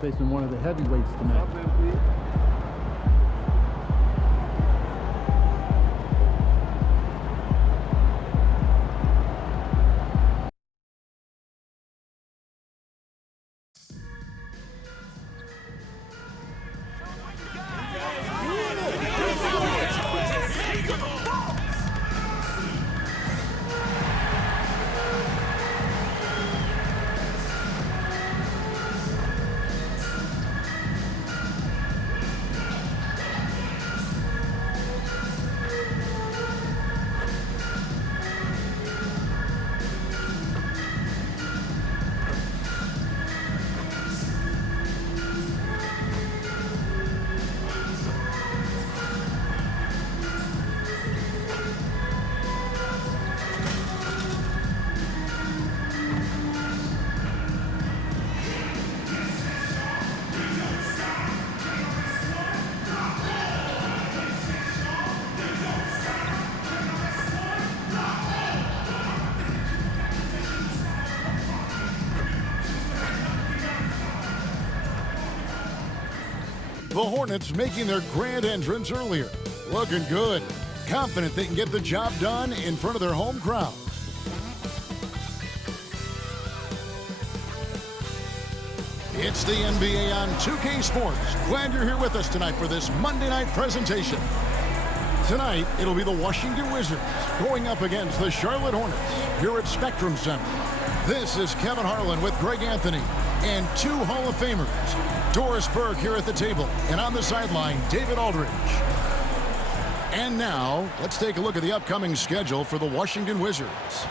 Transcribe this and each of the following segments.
facing one of the heavyweights tonight. The Hornets making their grand entrance earlier. Looking good. Confident they can get the job done in front of their home crowd. It's the NBA on 2K Sports. Glad you're here with us tonight for this Monday night presentation. Tonight, it'll be the Washington Wizards going up against the Charlotte Hornets here at Spectrum Center. This is Kevin Harlan with Greg Anthony and two Hall of Famers. Doris Burke here at the table, and on the sideline, David Aldridge. And now, let's take a look at the upcoming schedule for the Washington Wizards.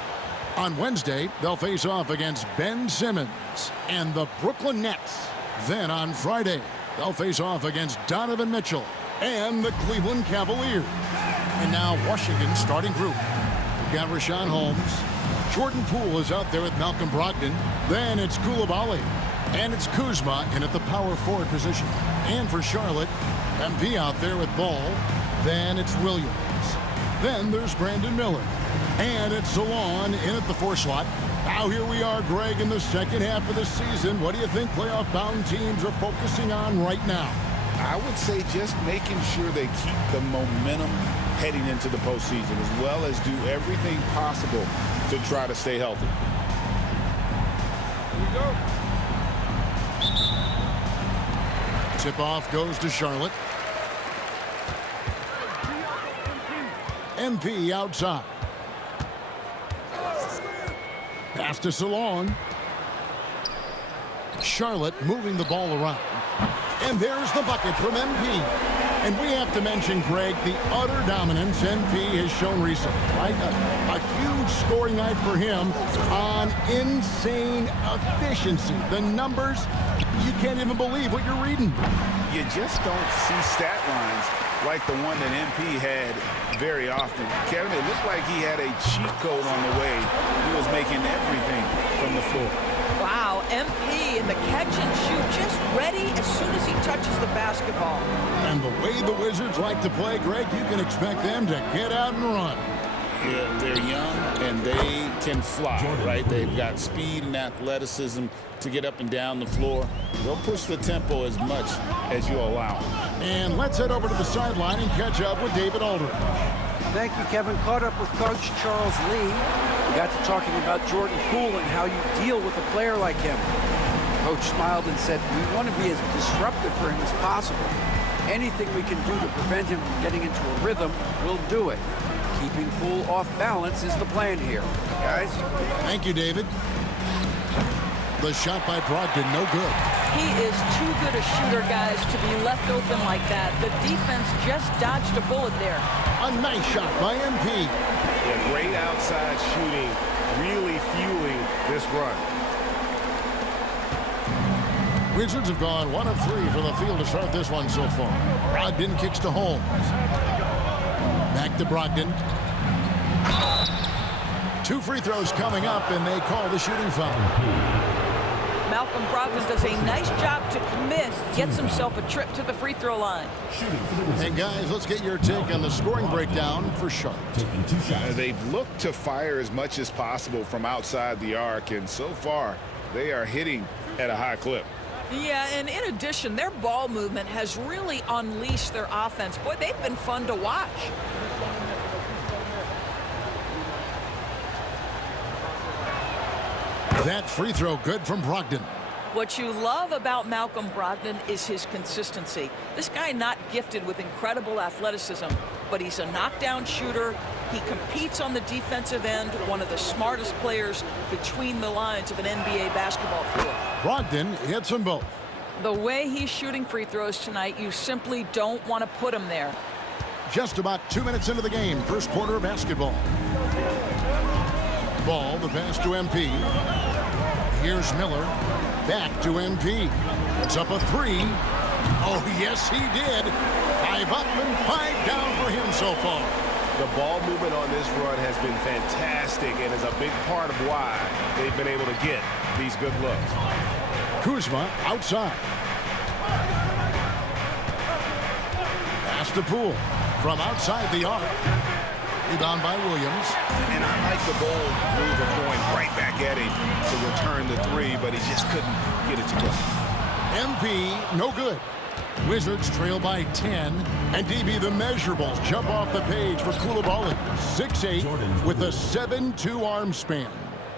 On Wednesday, they'll face off against Ben Simmons and the Brooklyn Nets. Then on Friday, they'll face off against Donovan Mitchell and the Cleveland Cavaliers. And now, Washington's starting group. We've got Rashawn Holmes. Jordan Poole is out there with Malcolm Brogdon. Then it's Koulibaly. And it's Kuzma in at the power forward position. And for Charlotte, MP out there with Ball. Then it's Williams. Then there's Brandon Miller. And it's Zalon in at the 4 slot. Now here we are, Greg, in the second half of the season. What do you think playoff-bound teams are focusing on right now? I would say just making sure they keep the momentum heading into the postseason, as well as do everything possible to try to stay healthy. Here we go. Tip-off goes to Charlotte. MP outside. Pass to Salon. Charlotte moving the ball around. And there's the bucket from MP. And we have to mention, Greg, the utter dominance MP has shown recently, right? A huge scoring night for him on insane efficiency. The numbers, you can't even believe what you're reading. You just don't see stat lines like the one that MP had very often. Kevin, it looked like he had a cheat code on the way. He was making everything from the floor. Wow, MP in the catch and shoot, just ready as soon as he touches the basketball. And the way the Wizards like to play, Greg, you can expect them to get out and run. Yeah, they're young and they can fly, right? They've got speed and athleticism to get up and down the floor. They'll push the tempo as much as you allow. And let's head over to the sideline and catch up with David Aldridge. Thank you, Kevin. Caught up with Coach Charles Lee. We got to talking about Jordan Poole and how you deal with a player like him. Coach smiled and said, we want to be as disruptive for him as possible. Anything we can do to prevent him from getting into a rhythm, we'll do it. Keeping Poole off balance is the plan here. Guys? Thank you, David. The shot by Brogdon, no good. He is too good a shooter, guys, to be left open like that. The defense just dodged a bullet there. A nice shot by MP. Yeah, great outside shooting, really fueling this run. Wizards have gone 1 of 3 for the field to start this one so far. Brogdon kicks to Holmes. Back to Brogdon. 2 free throws coming up, and they call the shooting foul. Malcolm Brogdon does a nice job to commit, gets himself a trip to the free throw line. Hey, guys, let's get your take on the scoring breakdown for Charlotte. They've looked to fire as much as possible from outside the arc, and so far, they are hitting at a high clip. Yeah, and in addition, their ball movement has really unleashed their offense. Boy, they've been fun to watch. That free throw good from Brogdon. What you love about Malcolm Brogdon is his consistency. This guy not gifted with incredible athleticism, but he's a knockdown shooter. He competes on the defensive end, one of the smartest players between the lines of an NBA basketball floor. Brogdon hits them both. The way he's shooting free throws tonight, you simply don't want to put him there. Just about 2 minutes into the game, first quarter of basketball. Ball, the pass to MP. Here's Miller. Back to MP. It's up a three. Oh, yes, he did. 5 up and 5 down for him so far. The ball movement on this run has been fantastic and is a big part of why they've been able to get these good looks. Kuzma outside. Pass to Poole from outside the arc. Rebound by Williams. And I like the bold move of going right back at him to return the three, but he just couldn't get it to go. MP, no good. Wizards trail by 10. And DB, the measurables jump off the page for Coulibaly. 6'8" with a 7'2" arm span.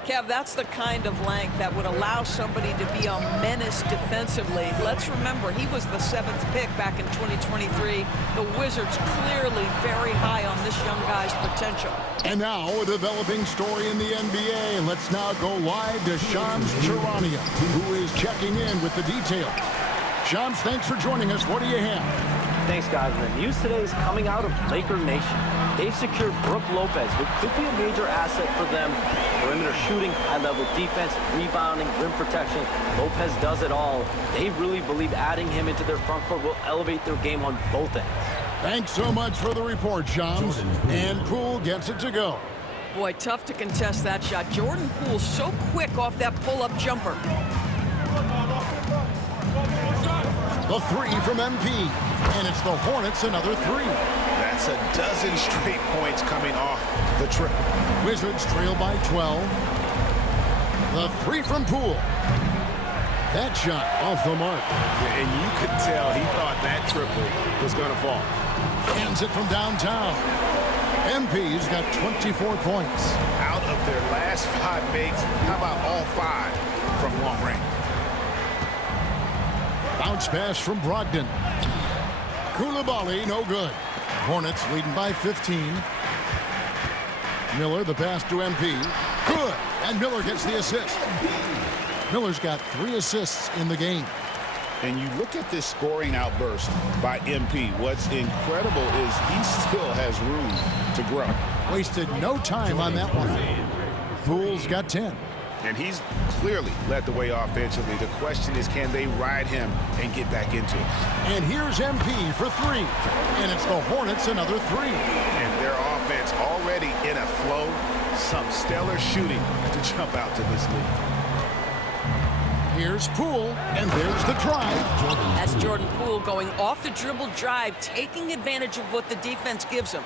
Kev, that's the kind of length that would allow somebody to be a menace defensively. Let's remember, he was the 7th pick back in 2023. The Wizards clearly very high on this young guy's potential. And now a developing story in the NBA. And let's now go live to Shams Charania, who is checking in with the details. Shams, thanks for joining us. What do you have? Thanks, guys. And the news today is coming out of Laker Nation. They've secured Brook Lopez, which could be a major asset for them. Perimeter shooting, high-level defense, rebounding, rim protection. Lopez does it all. They really believe adding him into their front court will elevate their game on both ends. Thanks so much for the report, Shams. And Poole gets it to go. Boy, tough to contest that shot. Jordan Poole so quick off that pull-up jumper. The three from MP. And it's the Hornets, another three. That's a dozen straight points coming off the triple. Wizards trail by 12. The three from Poole. That shot off the mark. And you could tell he thought that triple was going to fall. Hands it from downtown. MP's got 24 points. Out of their last 5 makes, how about all 5 from long range? Bounce pass from Brogdon. Coulibaly, no good. Hornets leading by 15. Miller, the pass to MP. Good. And Miller gets the assist. Miller's got 3 assists in the game. And you look at this scoring outburst by MP. What's incredible is he still has room to grow. Wasted no time on that one. Poole's got 10. And he's clearly led the way offensively. The question is, can they ride him and get back into it? And here's MP for 3. And it's the Hornets, another 3. And their offense already in a flow. Some stellar shooting to jump out to this lead. Here's Poole, and there's the drive. That's Jordan Poole going off the dribble drive, taking advantage of what the defense gives him.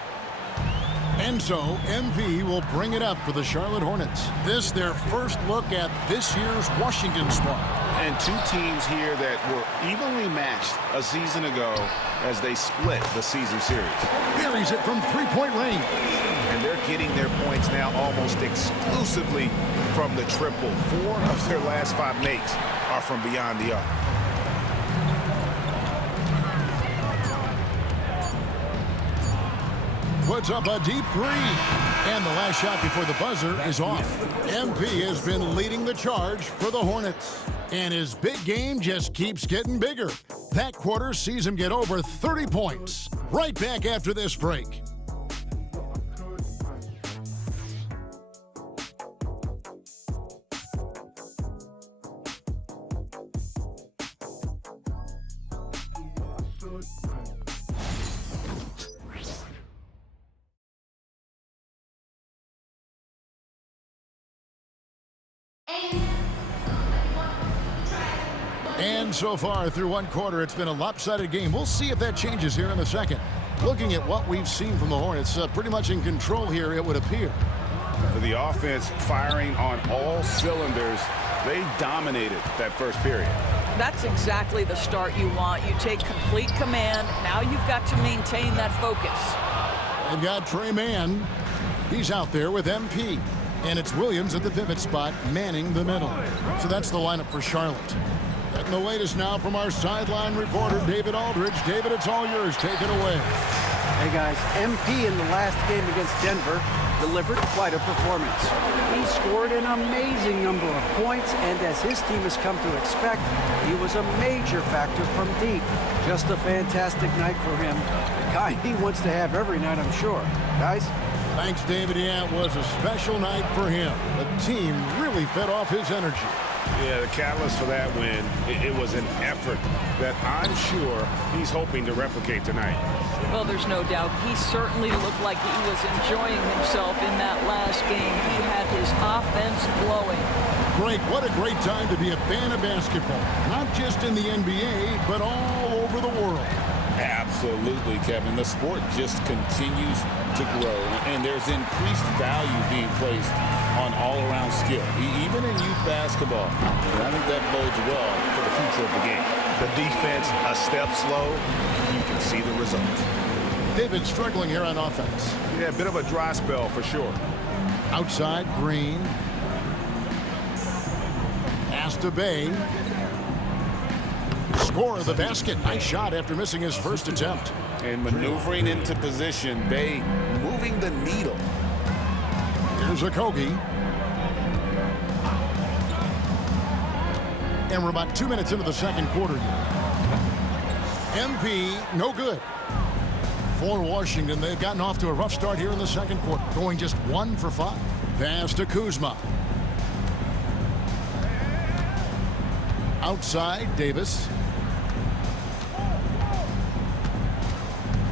And so, MP will bring it up for the Charlotte Hornets. This their first look at this year's Washington squad. And 2 teams here that were evenly matched a season ago as they split the season series. Buries it from 3-point range. And they're getting their points now almost exclusively from the triple. 4 of their last 5 makes are from beyond the arc. Puts up a deep 3. And the last shot before the buzzer is off. MP has been leading the charge for the Hornets. And his big game just keeps getting bigger. That quarter sees him get over 30 points. Right back after this break. And so far through one quarter, it's been a lopsided game. We'll see if that changes here in a second. Looking at what we've seen from the Hornets, pretty much in control here, it would appear. The offense firing on all cylinders. They dominated that first period. That's exactly the start you want. You take complete command. Now you've got to maintain that focus. They've got Trey Mann. He's out there with MP. And it's Williams at the pivot spot, manning the middle. So that's the lineup for Charlotte. Getting the latest now from our sideline reporter, David Aldridge. David, it's all yours. Take it away. Hey, guys, MP in the last game against Denver delivered quite a performance. He scored an amazing number of points, and as his team has come to expect, he was a major factor from deep. Just a fantastic night for him. The kind he wants to have every night, I'm sure. Guys? Thanks, David. Yeah, it was a special night for him. The team really fed off his energy. Yeah, the catalyst for that win, it was an effort that I'm sure he's hoping to replicate tonight. Well, there's no doubt. He certainly looked like he was enjoying himself in that last game. He had his offense flowing. Greg, what a great time to be a fan of basketball. Not just in the NBA, but all over the world. Absolutely, Kevin. The sport just continues to grow, and there's increased value being placed on all-around skill, even in youth basketball. And I think that bodes well for the future of the game. The defense a step slow, you can see the results. David struggling here on offense. Yeah, a bit of a dry spell for sure. Outside, Green. Pass to Bay. Score of the basket. Nice shot after missing his first attempt. And maneuvering into position, Bay moving the needle. Here's Okogie. And we're about 2 minutes into the second quarter here. MP, no good. For Washington, they've gotten off to a rough start here in the second quarter, going just 1 for 5. Pass to Kuzma. Outside, Davis.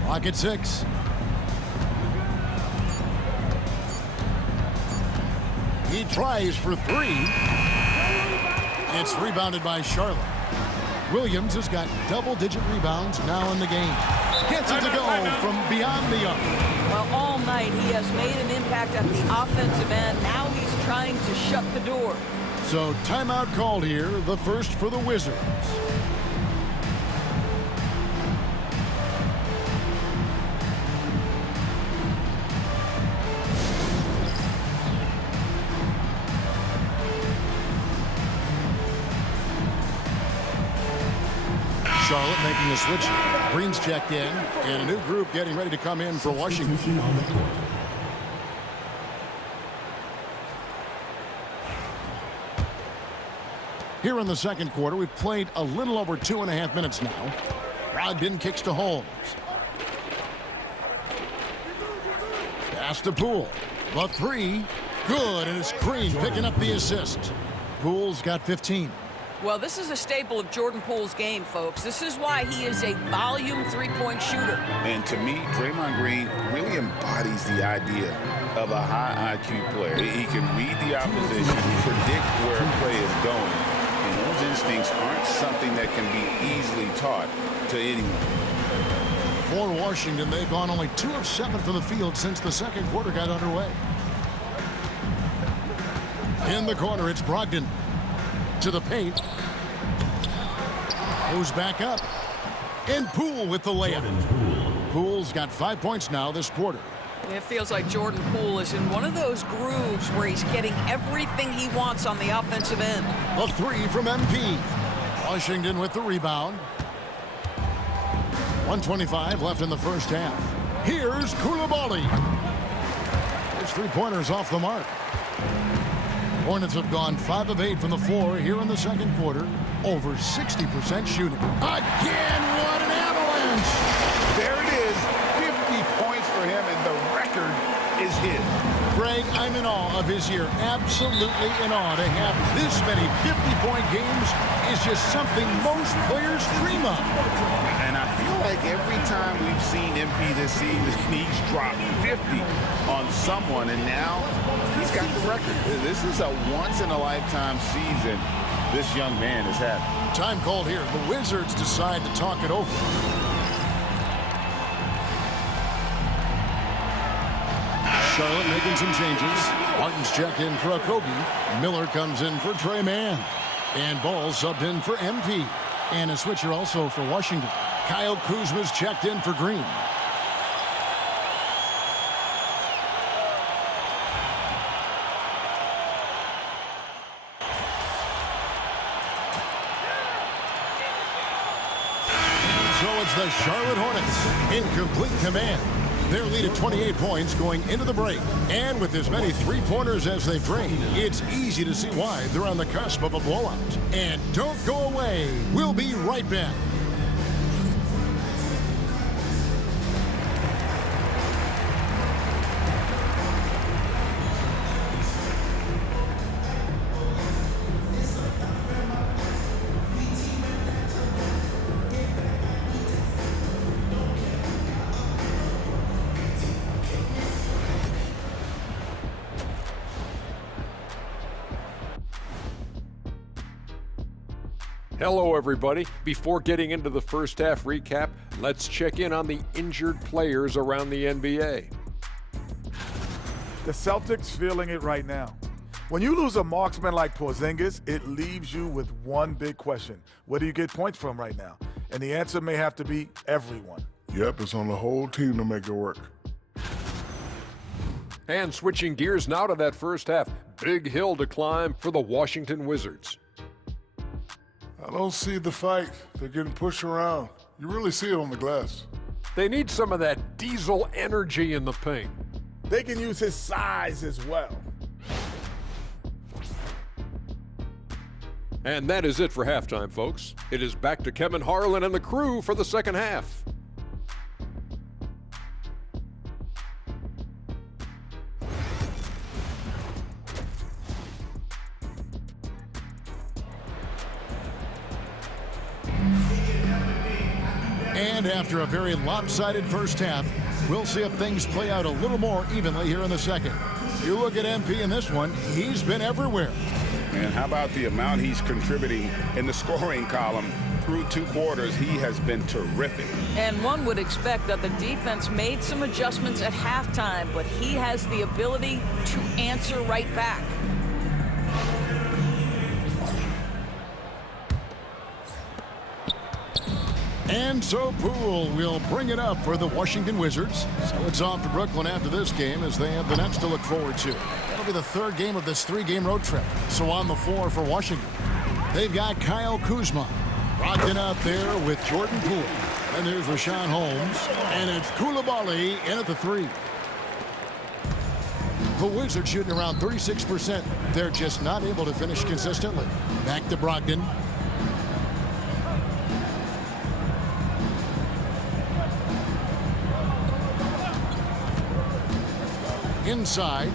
Clock at 6. He tries for 3. It's rebounded by Charlotte. Williams has got double-digit rebounds now in the game. Gets it to go from beyond the arc. Well, all night he has made an impact at the offensive end. Now he's trying to shut the door. So timeout called here, the first for the Wizards. Charlotte making a switch. Green's checked in, and a new group getting ready to come in for Washington. Here in the second quarter, we've played a little over 2.5 minutes now. Brogdon kicks to Holmes. Pass to Poole. The 3. Good, and it's Green picking up the assist. Poole's got 15. Well, this is a staple of Jordan Poole's game, folks. This is why he is a volume three-point shooter. And to me, Draymond Green really embodies the idea of a high IQ player. He can read the opposition, predict where a play is going, and those instincts aren't something that can be easily taught to anyone. For Washington, they've gone only 2 of 7 from the field since the second quarter got underway. In the corner, it's Brogdon. To the paint. Goes back up. And Poole with the layup. Poole's got 5 points now this quarter. It feels like Jordan Poole is in one of those grooves where he's getting everything he wants on the offensive end. A 3 from MP. Washington with the rebound. 1:25 left in the first half. Here's Coulibaly. His three-pointers off the mark. Hornets have gone 5 of 8 from the floor here in the second quarter. Over 60% shooting. Again, what an avalanche! There it is, 50 points for him, and the record is his. Greg, I'm in awe of his year. Absolutely in awe. To have this many 50-point games is just something most players dream of. And I feel like every time we've seen MP this season, he's dropped 50 on someone, and now he's got the record. This is a once-in-a-lifetime season this young man has had. Time called here. The Wizards decide to talk it over. Charlotte making some changes. Martin's checked in for Okogie. Miller comes in for Trey Mann. And Ball subbed in for MP. And a switcher also for Washington. Kyle Kuzma's checked in for Green. So it's the Charlotte Hornets in complete command. Their lead at 28 points going into the break. And with as many three-pointers as they've drained, it's easy to see why they're on the cusp of a blowout. And don't go away. We'll be right back. Hello, everybody. Before getting into the first half recap, let's check in on the injured players around the NBA. The Celtics feeling it right now. When you lose a marksman like Porzingis, it leaves you with one big question. Where do you get points from right now? And the answer may have to be everyone. Yep, it's on the whole team to make it work. And switching gears now to that first half, big hill to climb for the Washington Wizards. I don't see the fight. They're getting pushed around. You really see it on the glass. They need some of that diesel energy in the paint. They can use his size as well. And that is it for halftime, folks. It is back to Kevin Harlan and the crew for the second half. And after a very lopsided first half, we'll see if things play out a little more evenly here in the second. You look at MP in this one, he's been everywhere. And how about the amount he's contributing in the scoring column? Through 2 quarters, he has been terrific. And one would expect that the defense made some adjustments at halftime, but he has the ability to answer right back. And so Poole will bring it up for the Washington Wizards. So it's off to Brooklyn after this game as they have the Nets to look forward to. That'll be the third game of this 3-game road trip. So on the floor for Washington, they've got Kyle Kuzma. Brogdon out there with Jordan Poole. And there's Rashawn Holmes. And it's Coulibaly in at the 3. The Wizards shooting around 36%. They're just not able to finish consistently. Back to Brogdon. Inside,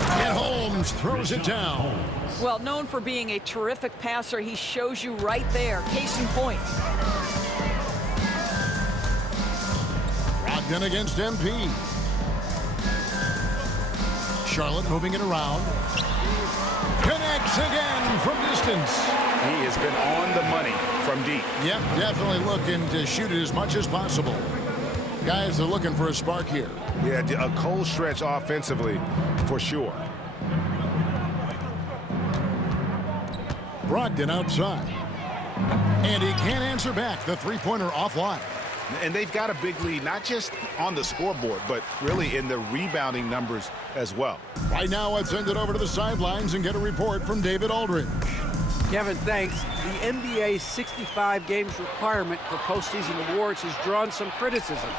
and Holmes throws it down. Well, known for being a terrific passer, he shows you right there. Case in point. Brogdon against MP. Charlotte moving it around. Connects again from distance. He has been on the money from deep. Yep, definitely looking to shoot it as much as possible. Guys are looking for a spark here. Yeah, a cold stretch offensively for sure. Brogdon outside. And he can't answer back. The three-pointer offline. And they've got a big lead, not just on the scoreboard, but really in the rebounding numbers as well. Right now, let's send it over to the sidelines and get a report from David Aldridge. Kevin, thanks. The NBA's 65 games requirement for postseason awards has drawn some criticism.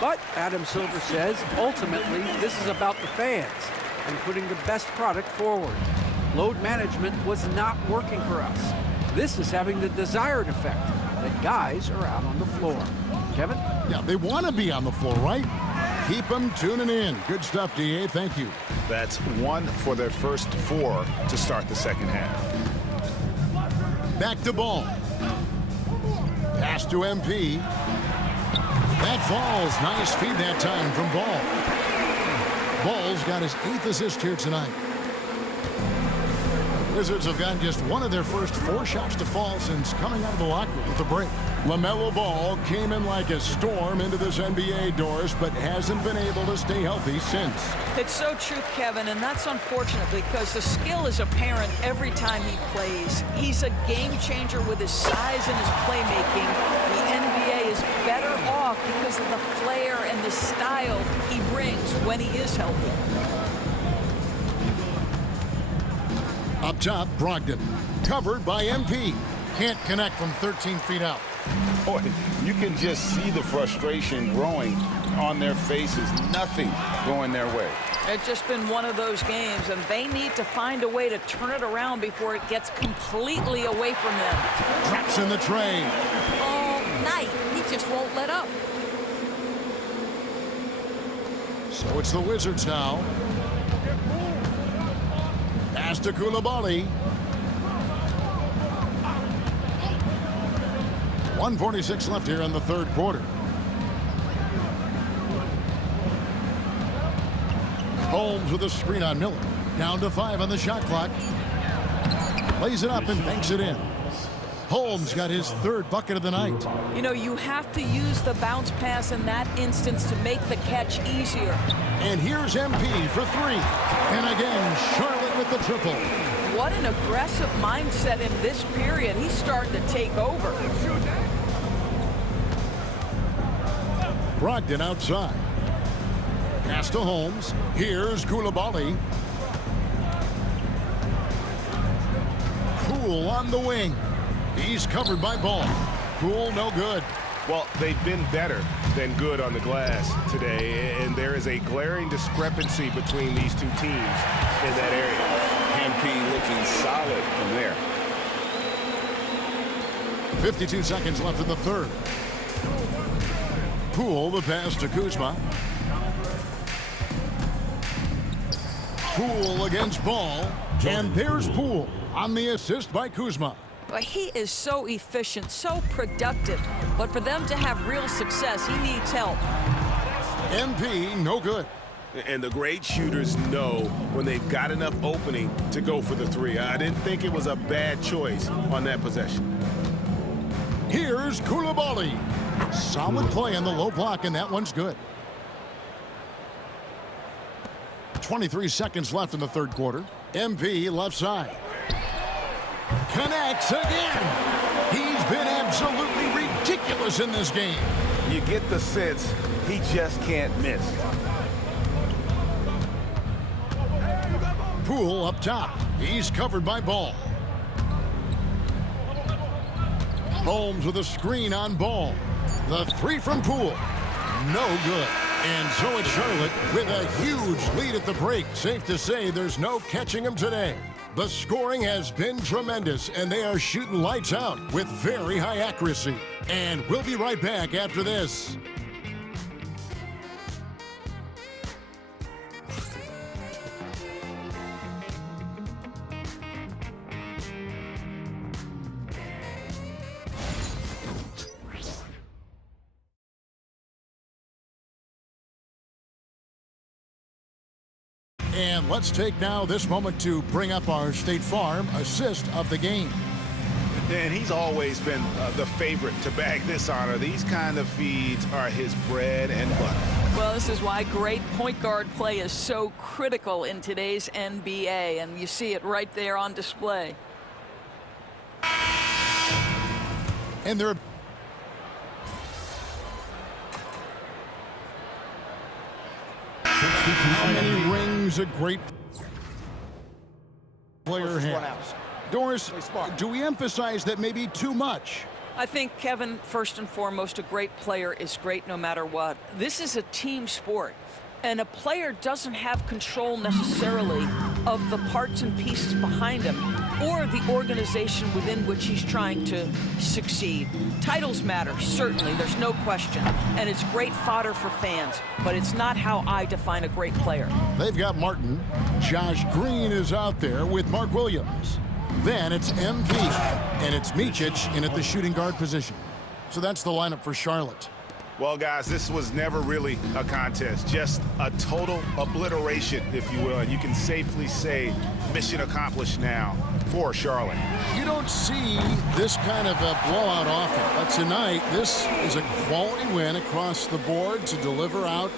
But Adam Silver says, ultimately, this is about the fans and putting the best product forward. Load management was not working for us. This is having the desired effect, that guys are out on the floor. Kevin? Yeah, they want to be on the floor, right? Keep them tuning in. Good stuff, DA. Thank you. That's 1 for their first 4 to start the second half. Back to Ball. Pass to MP. That falls. Nice feed that time from Ball. Ball's got his 8th assist here tonight. Wizards have gotten just one of their first 4 shots to fall since coming out of the locker room with the break. LaMelo Ball came in like a storm into this NBA doors, but hasn't been able to stay healthy since. It's so true, Kevin, and that's unfortunate because the skill is apparent every time he plays. He's a game changer with his size and his playmaking. The NBA is better off because of the flair and the style he brings when he is healthy. Up top, Brogdon. Covered by MP. Can't connect from 13 feet out. Boy, you can just see the frustration growing on their faces. Nothing going their way. It's just been one of those games, and they need to find a way to turn it around before it gets completely away from them. Traps in the tray. All night, he just won't let up. So it's the Wizards now. Pass to Koulibaly. 1:46 left here in the third quarter. Holmes with a screen on Miller. Down to 5 on the shot clock. Plays it up and banks it in. Holmes got his 3rd bucket of the night. You know, you have to use the bounce pass in that instance to make the catch easier. And here's MP for 3. And again, Charlotte with the triple. What an aggressive mindset in this period. He's starting to take over. Brogdon outside. Pass to Holmes. Here's Koulibaly. Poole on the wing. He's covered by Ball. Poole no good. Well, they've been better than good on the glass today, and there is a glaring discrepancy between these two teams in that area. MP looking solid from there. 52 seconds left in the third. Poole, the pass to Kuzma. Poole against Ball. And there's Poole on the assist by Kuzma. But he is so efficient, so productive. But for them to have real success, he needs help. MP, no good. And the great shooters know when they've got enough opening to go for the 3. I didn't think it was a bad choice on that possession. Here's Koulibaly. Solid play on the low block, and that one's good. 23 seconds left in the third quarter. MP left side. Connects again. He's been absolutely ridiculous in this game. You get the sense he just can't miss. Poole up top. He's covered by Ball. Holmes with a screen on Ball. The 3 from Poole. No good. And so it's Charlotte with a huge lead at the break. Safe to say there's no catching them today. The scoring has been tremendous, and they are shooting lights out with very high accuracy. And we'll be right back after this. And let's take now this moment to bring up our State Farm assist of the game. And he's always been the favorite to bag this honor. These kind of feeds are his bread and butter. Well, this is why great point guard play is so critical in today's NBA, and you see it right there on display. And they're how many rings a great player has? Doris, do we emphasize that maybe too much? I think, Kevin, first and foremost, a great player is great no matter what. This is a team sport, and a player doesn't have control necessarily of the parts and pieces behind him or the organization within which he's trying to succeed. Titles matter, certainly, there's no question, and it's great fodder for fans, but it's not how I define a great player. They've got Martin. Josh Green is out there with Mark Williams. Then it's MP, and it's Micic in at the shooting guard position. So that's the lineup for Charlotte. Well, guys, this was never really a contest, just a total obliteration, if you will. And you can safely say mission accomplished now. for Charlotte. You don't see this kind of a blowout often, but tonight this is a quality win across the board to deliver out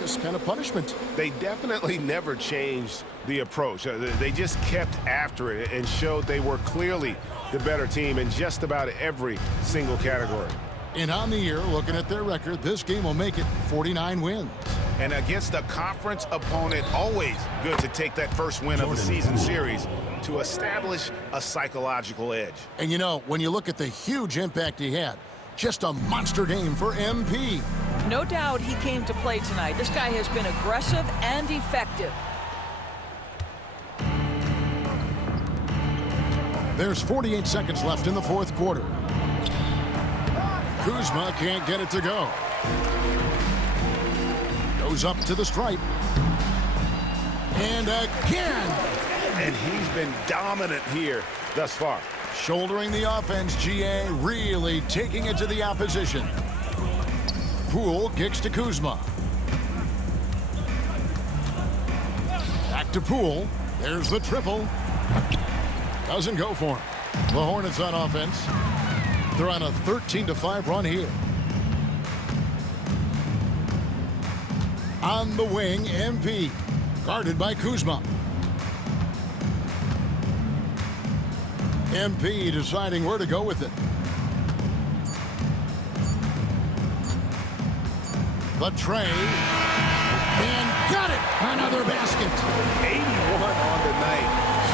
this kind of punishment. They definitely never changed the approach. They just kept after it and showed they were clearly the better team in just about every single category. And on the year, looking at their record, this game will make it 49 wins. And against a conference opponent, always good to take that first win of the season series to establish a psychological edge. And you know, when you look at the huge impact he had, just a monster game for MP. No doubt he came to play tonight. This guy has been aggressive and effective. There's 48 seconds left in the fourth quarter. Kuzma can't get it to go. Goes up to the stripe. And again. And he's been dominant here thus far. Shouldering the offense, GA really taking it to the opposition. Poole kicks to Kuzma. Back to Poole. There's the triple. Doesn't go for him. The Hornets on offense. They're on a 13-5 run here. On the wing, MP. Guarded by Kuzma. MP deciding where to go with it. The tray. And got it! Another basket. 81 on the night.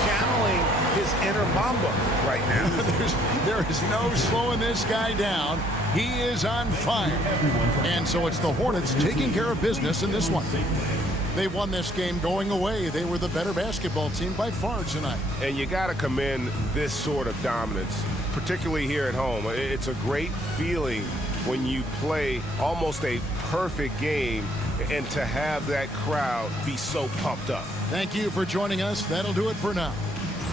Channeling his inner Mamba right now. There is no slowing this guy down. He is on fire. And so it's the Hornets taking care of business in this one. They won this game going away. They were the better basketball team by far tonight. And you got to commend this sort of dominance, particularly here at home. It's a great feeling when you play almost a perfect game and to have that crowd be so pumped up. Thank you for joining us. That'll do it for now.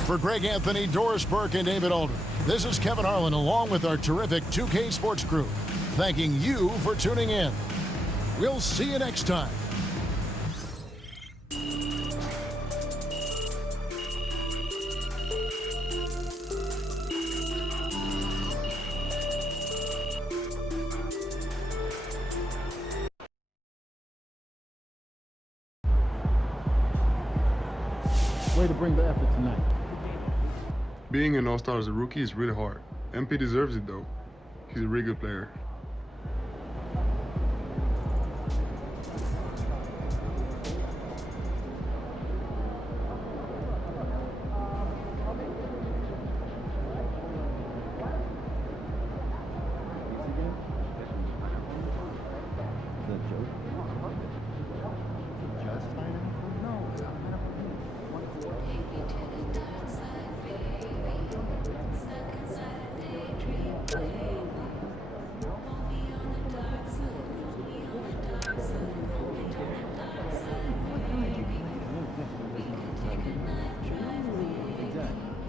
For Greg Anthony, Doris Burke, and David Aldridge, this is Kevin Harlan along with our terrific 2K Sports crew, thanking you for tuning in. We'll see you next time. Way to bring the effort tonight. Being an all-star as a rookie is really hard. MP deserves it though. He's a really good player.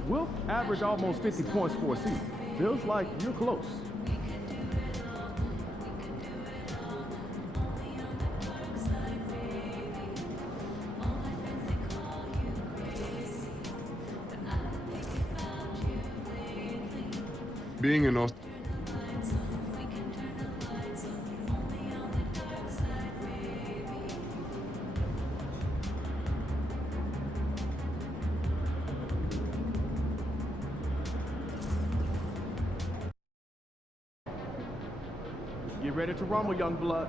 We'll average almost 50 points for a season. Feels like you're close. Being an all-star. Get ready to rumble, young blood.